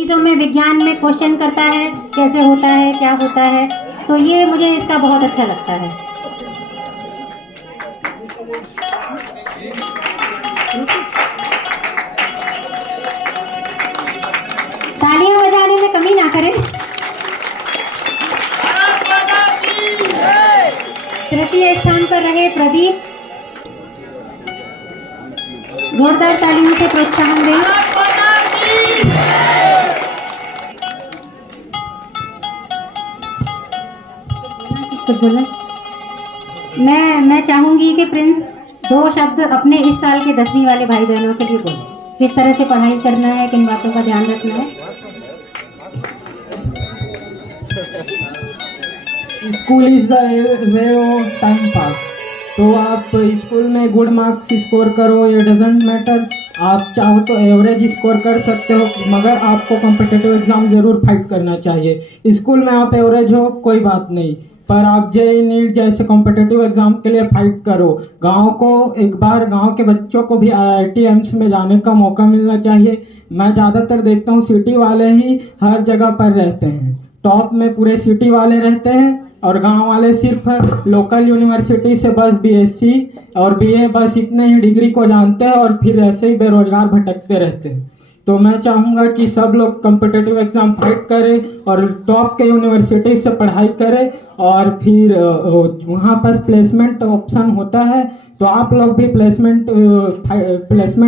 चीज़ों में विज्ञान में क्वेश्चन करता है, कैसे होता है, क्या होता है, तो ये मुझे इसका बहुत अच्छा लगता है। तालियां बजाने में कमी ना करें। तृतीय स्थान पर रहे प्रदीप, जोरदार तालियों से प्रोत्साहन दें। कुछ बोला? मैं चाहूंगी कि प्रिंस 2 शब्द अपने इस साल के 10वीं वाले भाई बहनों के लिए बोले, किस तरह से पढ़ाई करना है, किन बातों का ध्यान रखना है। School is the way of time pass. तो आप स्कूल में गुड मार्क्स स्कोर करो, ये डजेंट मैटर। आप चाहो तो एवरेज स्कोर कर सकते हो, मगर आपको कॉम्पिटिटिव एग्ज़ाम ज़रूर फाइट करना चाहिए। स्कूल में आप एवरेज हो कोई बात नहीं, पर आप जेईई नीट जैसे कॉम्पिटिटिव एग्ज़ाम के लिए फाइट करो। गांव को एक बार, गांव के बच्चों को भी आईआईटी एम्स में जाने का मौका मिलना चाहिए। मैं ज़्यादातर देखता हूँ सिटी वाले ही हर जगह पर रहते हैं, टॉप में पूरे सिटी वाले रहते हैं, और गांव वाले सिर्फ लोकल यूनिवर्सिटी से बस बीएससी और बीए बस इतने ही डिग्री को जानते हैं, और फिर ऐसे ही बेरोजगार भटकते रहते हैं। तो मैं चाहूँगा कि सब लोग कॉम्पिटिटिव एग्ज़ाम फाइट करें और टॉप के यूनिवर्सिटी से पढ़ाई करें, और फिर वहाँ पर प्लेसमेंट ऑप्शन होता है, तो आप लोग भी प्लेसमेंट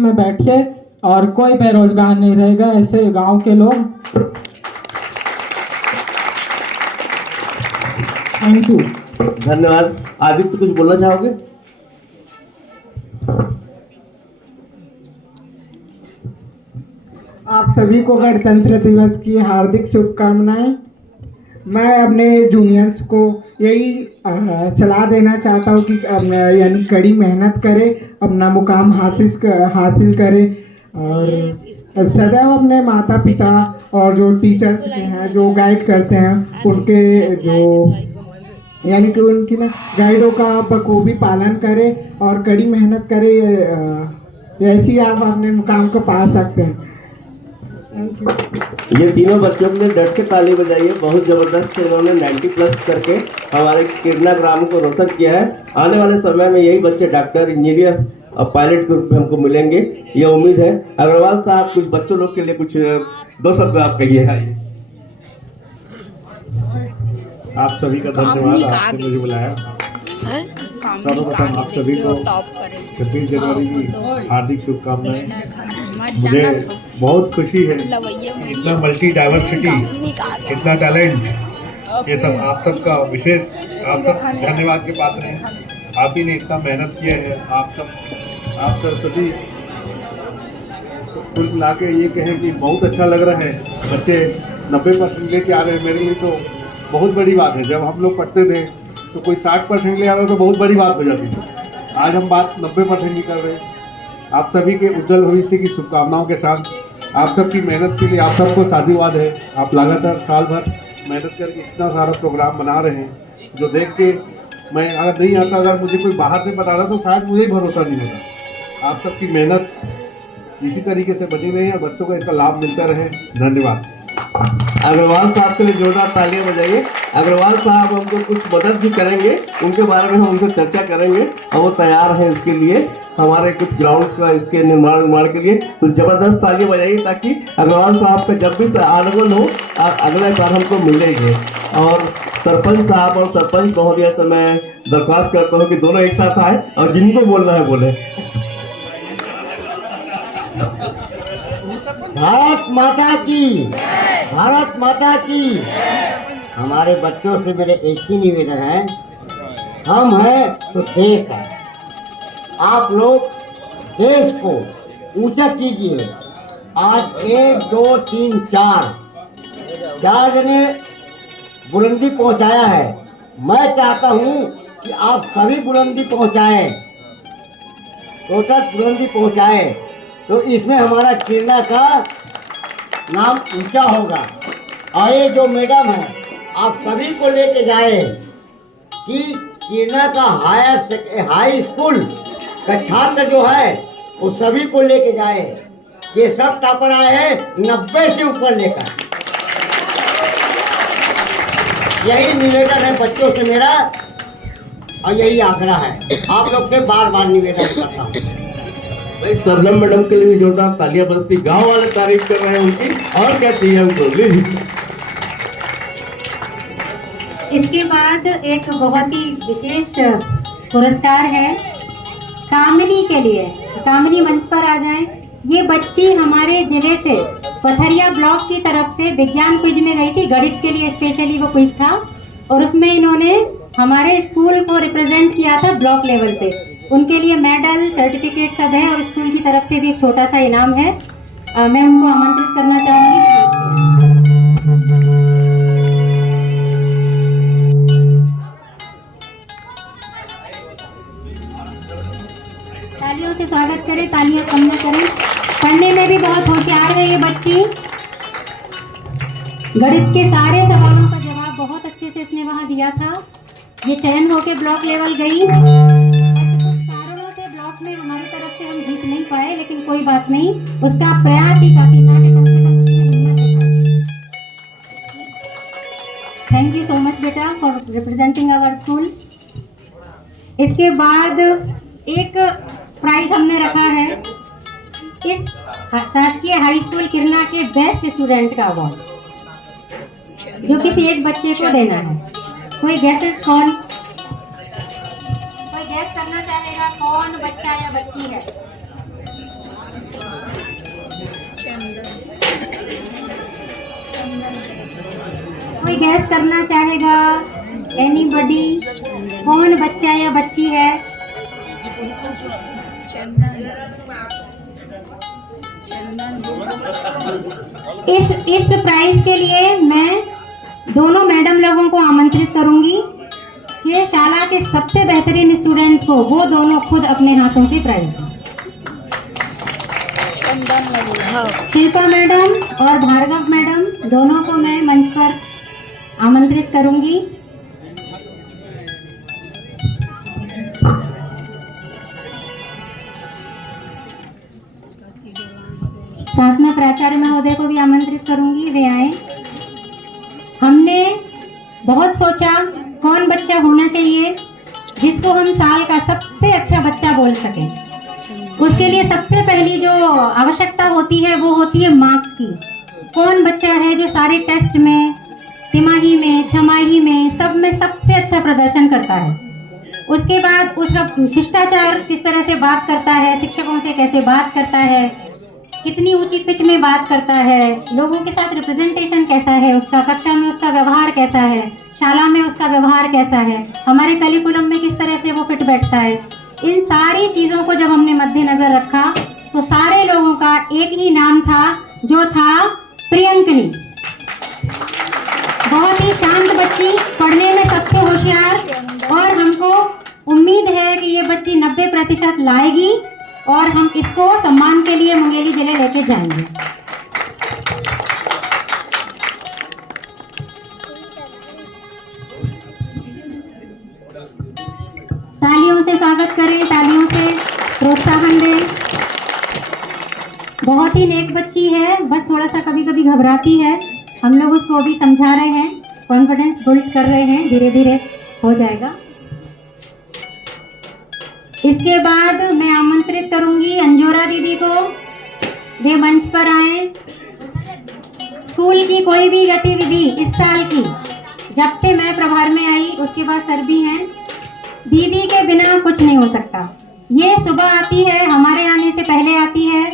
में बैठिए और कोई बेरोजगार नहीं रहेगा, ऐसे गांव के लोग। Thank you. धन्यवाद। आदित्य, कुछ बोलना चाहोगे? आप सभी को गणतंत्र दिवस की हार्दिक शुभकामनाएं। मैं अपने जूनियर्स को यही सलाह देना चाहता हूँ कि यानी कड़ी मेहनत करें, अपना मुकाम हासिल करें, और सदैव अपने माता पिता और जो टीचर्स के हैं, जो गाइड करते हैं, उनके जो यानी कि उनकी ना गाइडों का बखूबी पालन करें और कड़ी मेहनत करें। ऐसी आप अपने मुकाम को पा सकते हैं। ये तीनों बच्चों ने डट के ताली बजाई है, बहुत जबरदस्त इन्होंने 90+ करके हमारे किरना ग्राम को रोशन किया है। आने वाले समय में यही बच्चे डॉक्टर, इंजीनियर और पायलट के रूप में हमको मिलेंगे, ये उम्मीद है। अग्रवाल साहब, कुछ बच्चों लोग के लिए कुछ 2 शब्द आप कहिएगा। आप सभी का धन्यवाद, आपने मुझे बुलाया। सर्वप्रथम आप सभी को 26 जनवरी की हार्दिक शुभकामनाएं। मुझे बहुत खुशी है, इतना मल्टी डाइवर्सिटी, इतना टैलेंट, ये सब आप सबका विशेष, आप सब धन्यवाद के पात्र हैं। आप ही ने इतना मेहनत किया है, आप सब सभी। कुल मिला के ये कहें कि बहुत अच्छा लग रहा है। बच्चे 90% लेके आ रहे हैं, मेरे लिए तो बहुत बड़ी बात है। जब हम लोग पढ़ते थे तो कोई 60% ले आता तो बहुत बड़ी बात हो जाती थी। आज हम बात 90% की कर रहे हैं। आप सभी के उज्जवल भविष्य की शुभकामनाओं के साथ आप सबकी मेहनत के लिए आप सबको साधुवाद है। आप लगातार साल भर मेहनत करके इतना सारा प्रोग्राम बना रहे हैं, जो देख के मैं अगर नहीं आता, अगर मुझे कोई बाहर से बताता तो शायद मुझे भरोसा नहीं होता। आप सबकी मेहनत इसी तरीके से बनी रही है, बच्चों को इसका लाभ मिलता रहे। धन्यवाद। अग्रवाल साहब के लिए जोरदार तालियां बजाइए। अग्रवाल साहब हमको कुछ मदद भी करेंगे, उनके बारे में हम उनसे चर्चा करेंगे, और वो तैयार हैं इसके लिए, हमारे कुछ ग्राउंड्स का इसके निर्माण के लिए। तो जबरदस्त तालियां बजाइए, ताकि अग्रवाल साहब का जब भी आगमन हो अगले बार हमको मिलेंगे। और सरपंच साहब और सरपंच महोदया से मैं दरख्वास्त करता हूँ कि दोनों एक साथ आए और जिनको बोलना है बोले। भारत माता की, भारत माता की। हमारे बच्चों से मेरे एक ही निवेदन है, हम हैं तो देश है। आप लोग देश को ऊंचा कीजिए। आज 1 2 3 4 जने बुलंदी पहुंचाया है। मैं चाहता हूं कि आप सभी बुलंदी पहुंचाएं, टोटल बुलंदी पहुंचाएं, तो इसमें हमारा किरना का नाम ऊंचा होगा। और ये जो मैडम है, आप सभी को लेके जाए कि किरना का हाई स्कूल का छात्र जो है वो सभी को लेके जाए, ये सब टॉपर आए हैं 90 से ऊपर लेकर। यही निवेदन है बच्चों से मेरा और यही आग्रह है, आप लोग से बार बार निवेदन करता हूँ। भाई सरनम मैडम के लिए भी जोरदार तालियां बजती, गांव वाले तारीफ कर रहे हैं उनकी, और क्या चाहिए हमको। इसके बाद एक बहुत ही विशेष पुरस्कार है कामिनी के लिए। कामिनी मंच पर आ जाएं। ये बच्ची हमारे जिले से पथरिया ब्लॉक की तरफ से विज्ञान क्विज में गई थी, गणित के लिए स्पेशली वो क्विज था, और उसमें इन्होंने हमारे स्कूल को रिप्रेजेंट किया था ब्लॉक लेवल पे। उनके लिए मेडल, सर्टिफिकेट सब है और स्कूल की तरफ से भी एक छोटा सा इनाम है। मैं उनको आमंत्रित करना चाहूँगी। तालियों से स्वागत करें, तालियां कम न करें। पढ़ने में भी बहुत होशियार है ये बच्ची। गणित के सारे सवालों का जवाब बहुत अच्छे से इसने वहां दिया था। ये चयन होके ब्लॉक लेवल गई। ऐसे कुछ कारणों से ब्लॉक में हमारी तरफ से हम जीत नहीं पाए, लेकिन कोई बात नहीं, उसका प्रयास ही काफी था कि कम से कम उसने हिम्मत दिखाई। थैंक यू सो मच बेटा फॉर रिप्रेजेंटिंग आवर स्कूल। इसके बाद एक प्राइज हमने रखा है इस शासकीय हाई स्कूल किरना के बेस्ट स्टूडेंट का अवार्ड, जो किसी एक बच्चे को देना है। कोई गैसेस कौन? कोई गैस करना चाहेगा कौन बच्चा या बच्ची है? कोई गैस करना चाहेगा? एनीबडी? कौन बच्चा या बच्ची है? इस प्राइज के लिए मैं दोनों मैडम लोगों को आमंत्रित करूंगी कि शाला के सबसे बेहतरीन स्टूडेंट को वो दोनों खुद अपने हाथों से प्राइज दें। शिल्पा मैडम और भार्गव मैडम दोनों को मैं मंच पर आमंत्रित करूंगी। साथ में प्राचार्य महोदय को भी आमंत्रित करूंगी, वे आए। हमने बहुत सोचा कौन बच्चा होना चाहिए जिसको हम साल का सबसे अच्छा बच्चा बोल सकें। उसके लिए सबसे पहली जो आवश्यकता होती है वो होती है मार्क्स की। कौन बच्चा है जो सारे टेस्ट में, तिमाही में, छमाही में, सब में सबसे अच्छा प्रदर्शन करता है। उसके बाद उसका शिष्टाचार किस तरह से बात करता है, शिक्षकों से कैसे बात करता है, कितनी ऊंची पिच में बात करता है, लोगों के साथ रिप्रेजेंटेशन कैसा है उसका, कक्षा में उसका व्यवहार कैसा है, शाला में उसका व्यवहार कैसा है, हमारे करिकुलम में किस तरह से वो फिट बैठता है। इन सारी चीज़ों को जब हमने मद्देनजर रखा तो सारे लोगों का एक ही नाम था, जो था प्रियंकनी। बहुत ही शांत बच्ची, पढ़ने में सबसे होशियार, और हमको उम्मीद है कि ये बच्ची 90% लाएगी और हम इसको सम्मान के लिए मुंगेली जिले लेके जाएंगे। तालियों से स्वागत करें, तालियों से प्रोत्साहन दें। बहुत ही नेक बच्ची है, बस थोड़ा सा कभी कभी घबराती है। हम लोग उसको अभी समझा रहे हैं, कॉन्फिडेंस बिल्ड कर रहे हैं, धीरे धीरे हो जाएगा। इसके बाद मैं आमंत्रित करूंगी अंजोरा दीदी को, वे मंच पर आए। स्कूल की कोई भी गतिविधि इस साल की, जब से मैं प्रभार में आई उसके बाद सर भी हैं, दीदी के बिना कुछ नहीं हो सकता। ये सुबह आती है, हमारे आने से पहले आती है,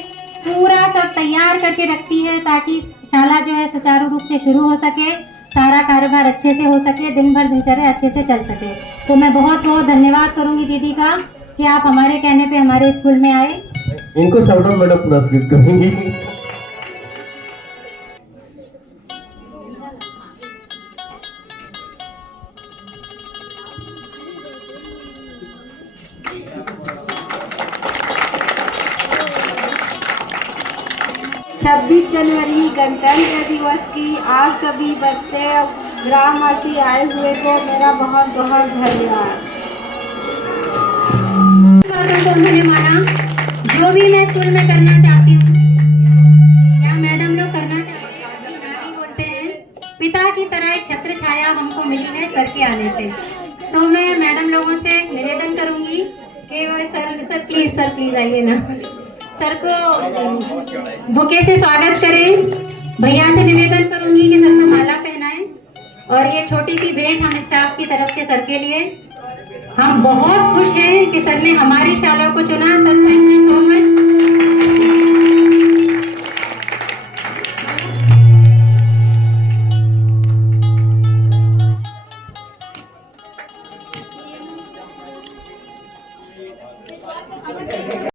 पूरा सब तैयार करके रखती है ताकि शाला जो है सुचारू रूप से शुरू हो सके, सारा कारोबार अच्छे से हो सके, दिन भर दिनचर्या अच्छे से चल सके। तो मैं बहुत बहुत धन्यवाद करूंगी दीदी का कि आप हमारे कहने पे हमारे स्कूल में आए। इनको शब्दों मैडम पुरस्कृत करेंगी। छब्बीस जनवरी गणतंत्र दिवस की आप सभी बच्चे ग्रामवासी आए हुए को मेरा बहुत बहुत धन्यवाद। बातों को उन्होंने माना, जो भी मैं स्कूल में करना चाहती हूँ पिता की तरह एक छत्र छाया हमको मिली है सर के आने से। तो मैं मैडम लोगों से निवेदन करूंगी कि वो सर प्लीज आइए ना, सर को बुके से स्वागत करें। भैया से निवेदन करूंगी कि सर को माला पहनाएं और ये छोटी सी भेंट हम स्टाफ की तरफ से सर के लिए। हम बहुत खुश हैं कि सर ने हमारी शाला को चुना। Sir thank you so much.